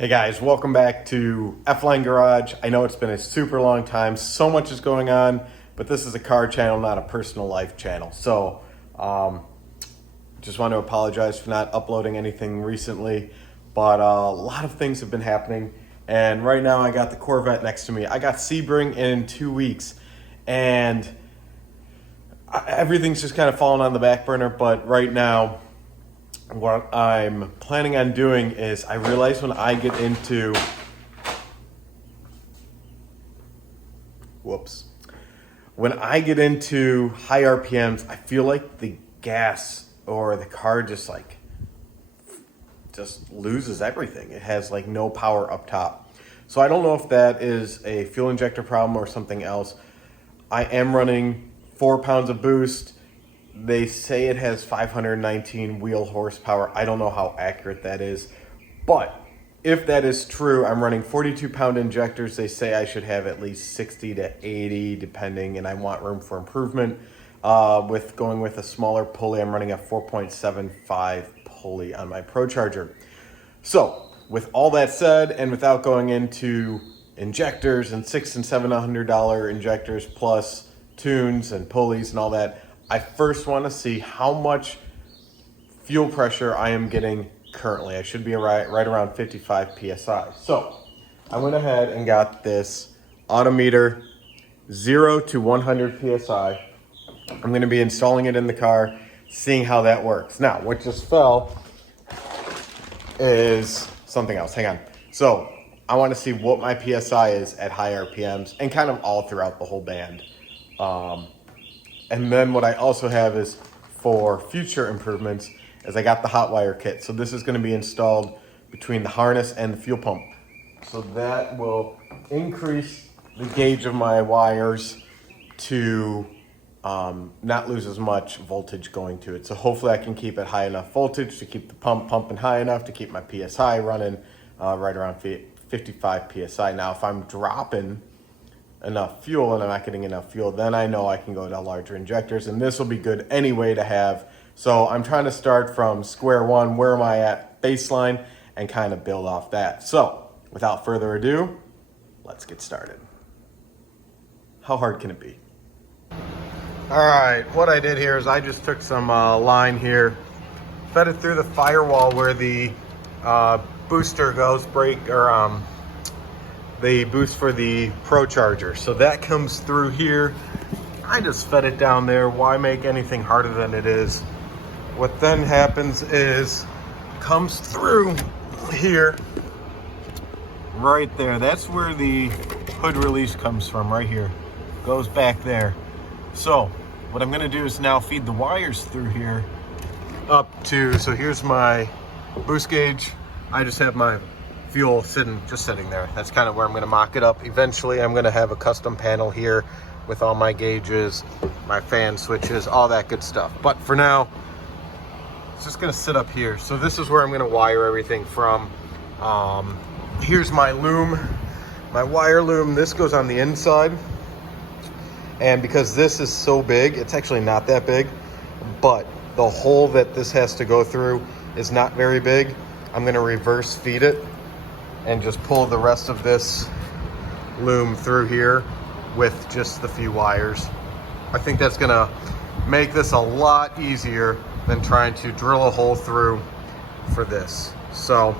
Hey guys, welcome back to F-Line Garage. I know it's been a super long time, so much is going on, but this is a car channel, not a personal life channel. So, just want to apologize for not uploading anything recently, but a lot of things have been happening. And right now I got the Corvette next to me. I got Sebring in 2 weeks, and everything's just kind of fallen on the back burner, but right now, what I'm planning on doing is I realize when I get into when I get into high RPMs, I feel like the gas or the car just loses everything. It has like no power up top. So I don't know if that is a fuel injector problem or something else. I am running 4 pounds of boost. They say it has 519 wheel horsepower. I don't know how accurate that is, but if that is true, I'm running 42-pound injectors. They say I should have at least 60 to 80, depending, and I want room for improvement. With going with a smaller pulley, I'm running a 4.75 pulley on my Procharger. So, with all that said, and without going into injectors and $600 and $700 injectors plus tunes and pulleys and all that, I first want to see how much fuel pressure I am getting currently. I should be right around 55 PSI. So I went ahead and got this Autometer 0 to 100 PSI. I'm going to be installing it in the car, seeing how that works. Now, what just fell is something else. Hang on. So I want to see what my PSI is at high RPMs and kind of all throughout the whole band. And then what I also have is for future improvements is I got the Hotwire kit. So this is going to be installed between the harness and the fuel pump. So that will increase the gauge of my wires to not lose as much voltage going to it. So hopefully I can keep it high enough voltage to keep the pump pumping high enough to keep my PSI running right around 55 PSI. Now if I'm dropping enough fuel and I'm not getting enough fuel, then I know I can go to larger injectors, and this will be good anyway to have. So I'm trying to start from square one, where am I at baseline, and kind of build off that. So without further ado, let's get started. How hard can it be? All right, what I did here is I just took some line here, fed it through the firewall where the booster goes, the boost for the Procharger. So that comes through here. I just fed it down there. Why make anything harder than it is? What then happens is comes through here, right there. That's where the hood release comes from, right here. Goes back there. So what I'm gonna do is now feed the wires through here up to, so here's my boost gauge. I just have my fuel just sitting there. That's kind of where I'm going to mock it up. Eventually I'm going to have a custom panel here with all my gauges, my fan switches, all that good stuff. But for now, it's just going to sit up here. So this is where I'm going to wire everything from. Here's my loom, my wire loom. This goes on the inside, and because this is so big, it's actually not that big, but the hole that this has to go through is not very big. I'm going to reverse feed it and just pull the rest of this loom through here with just the few wires. I think that's gonna make this a lot easier than trying to drill a hole through for this. So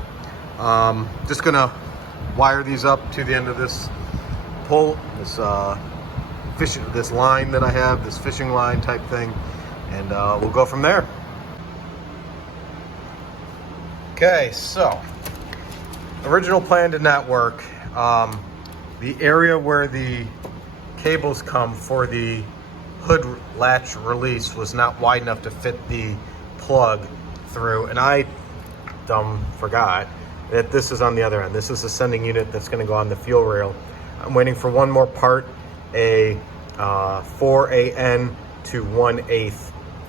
just gonna wire these up to the end of this pull, this line that I have, this fishing line type thing, and we'll go from there. Okay, so original plan did not work. The area where the cables come for the hood latch release was not wide enough to fit the plug through, and I forgot that this is on the other end. This is the sending unit that's going to go on the fuel rail. I'm waiting for one more part, a 4AN to 1/8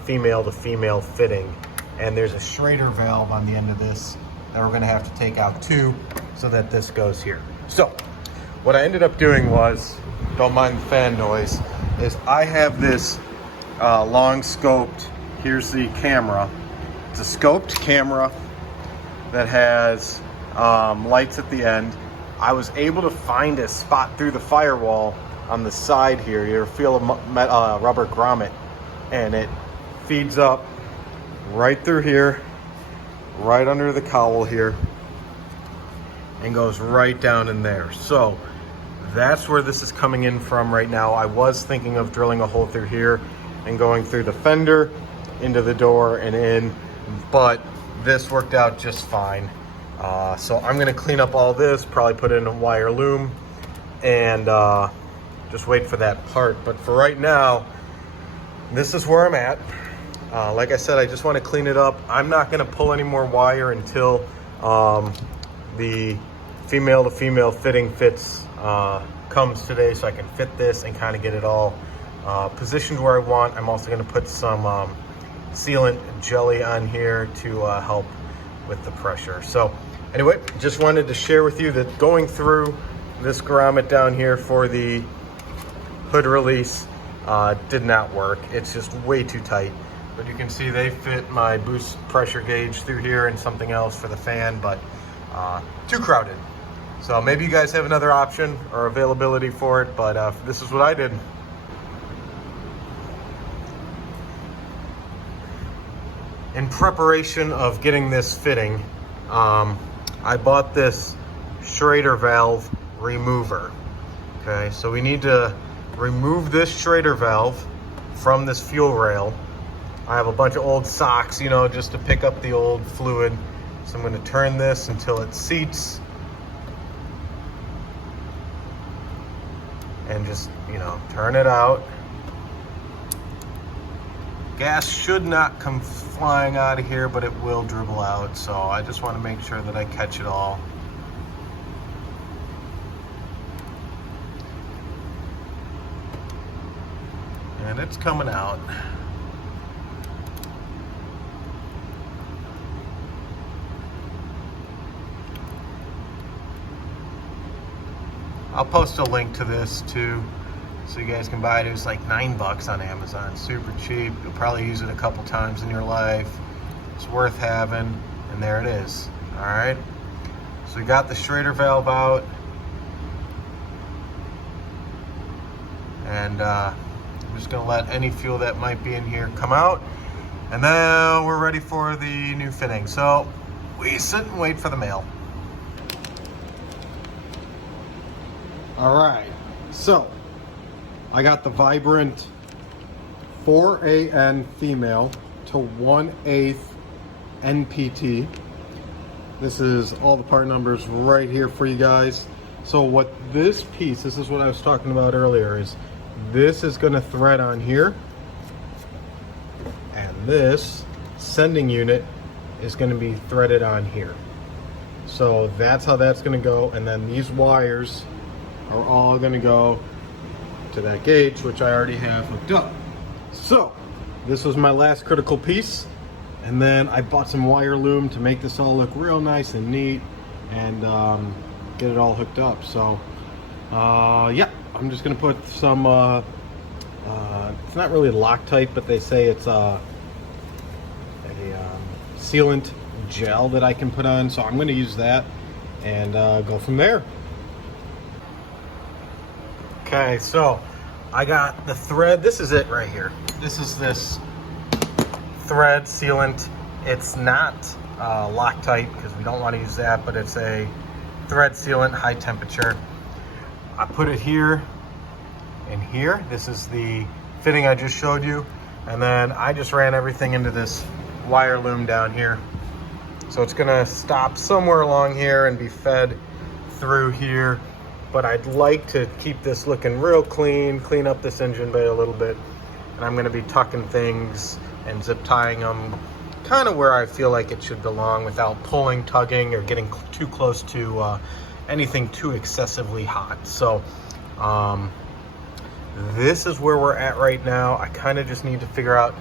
female to female fitting, and there's a Schrader valve on the end of this that we're going to have to take out too, so that this goes here. So what I ended up doing was, don't mind the fan noise, is I have this long scoped, here's the camera. It's a scoped camera that has lights at the end. I was able to find a spot through the firewall on the side here. You feel a rubber grommet, and it feeds up right through here, right under the cowl here, and goes right down in there. So that's where this is coming in from right now. I was thinking of drilling a hole through here and going through the fender into the door and in, but this worked out just fine. So I'm gonna clean up all this, probably put in a wire loom, and just wait for that part. But for right now, this is where I'm at. Like I said, I just want to clean it up. I'm not going to pull any more wire until the female to female fitting fits comes today, so I can fit this and kind of get it all positioned where I want. I'm also going to put some sealant jelly on here to help with the pressure. So anyway, just wanted to share with you that going through this grommet down here for the hood release did not work. It's just way too tight. But you can see they fit my boost pressure gauge through here and something else for the fan, but too crowded. So maybe you guys have another option or availability for it, but this is what I did. In preparation of getting this fitting, I bought this Schrader valve remover. Okay, so we need to remove this Schrader valve from this fuel rail. I have a bunch of old socks, you know, just to pick up the old fluid. So I'm going to turn this until it seats. And just, you know, turn it out. Gas should not come flying out of here, but it will dribble out. So I just want to make sure that I catch it all. And it's coming out. I'll post a link to this too, so you guys can buy it. It was like $9 on Amazon, super cheap. You'll probably use it a couple times in your life. It's worth having, and there it is. All right, so we got the Schrader valve out, and I'm just gonna let any fuel that might be in here come out, and then we're ready for the new fitting. So we sit and wait for the mail. All right, so I got the Vibrant 4AN female to 1/8 NPT. This is all the part numbers right here for you guys. So what this piece, this is what I was talking about earlier, is this is going to thread on here, and this sending unit is going to be threaded on here. So that's how that's going to go, and then these wires are all going to go to that gauge, which I already have hooked up. So this was my last critical piece, and then I bought some wire loom to make this all look real nice and neat, and get it all hooked up. So yeah, I'm just gonna put some it's not really Loctite, but they say it's a sealant gel that I can put on, so I'm going to use that and go from there. Okay, so I got the thread. This is it right here. This is this thread sealant. It's not Loctite, because we don't want to use that, but it's a thread sealant, high temperature. I put it here and here. This is the fitting I just showed you, and then I just ran everything into this wire loom down here. So it's gonna stop somewhere along here and be fed through here. But I'd like to keep this looking real clean, clean up this engine bay a little bit. And I'm gonna be tucking things and zip tying them kind of where I feel like it should belong, without pulling, tugging, or getting too close to anything too excessively hot. So this is where we're at right now. I kind of just need to figure out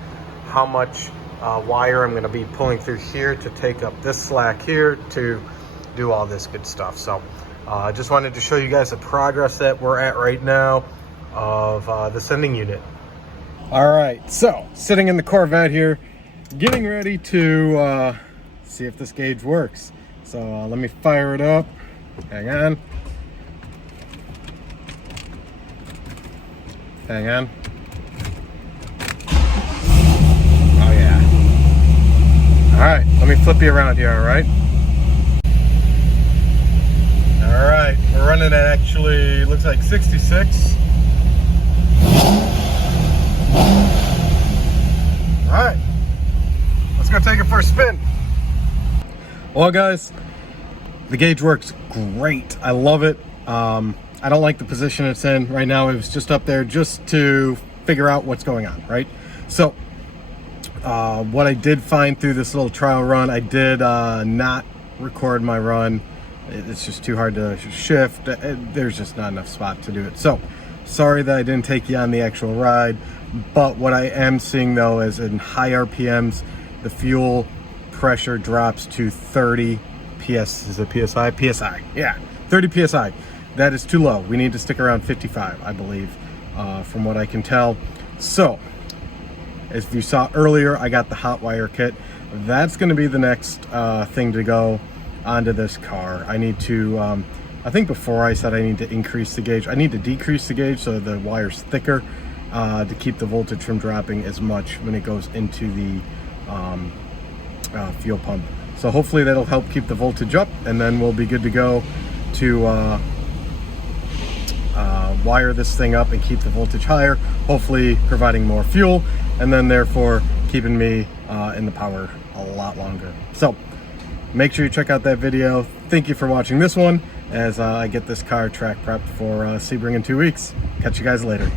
how much wire I'm gonna be pulling through here to take up this slack here to do all this good stuff. So I just wanted to show you guys the progress that we're at right now of the sending unit. All right, so sitting in the Corvette here, getting ready to see if this gauge works. So let me fire it up. Hang on. Hang on. Oh yeah. All right, let me flip you around here, all right? All right, we're running at actually, looks like 66. All right, let's go take it for a spin. Well guys, the gauge works great. I love it. I don't like the position it's in right now. It was just up there just to figure out what's going on, right? So what I did find through this little trial run, I did not record my run. It's just too hard to shift. There's just not enough spot to do it. So sorry that I didn't take you on the actual ride, but what I am seeing though is in high RPMs, the fuel pressure drops to 30 is it PSI? PSI, yeah, 30 PSI. That is too low. We need to stick around 55, I believe, from what I can tell. So, as you saw earlier, I got the Hotwire kit. That's going to be the next thing to go onto this car. I need to, I think before I said I need to increase the gauge. I need to decrease the gauge so the wire's thicker to keep the voltage from dropping as much when it goes into the fuel pump. So hopefully that'll help keep the voltage up, and then we'll be good to go to wire this thing up and keep the voltage higher, hopefully providing more fuel, and then therefore keeping me in the power a lot longer. So make sure you check out that video. Thank you for watching this one as I get this car track prepped for Sebring in 2 weeks. Catch you guys later.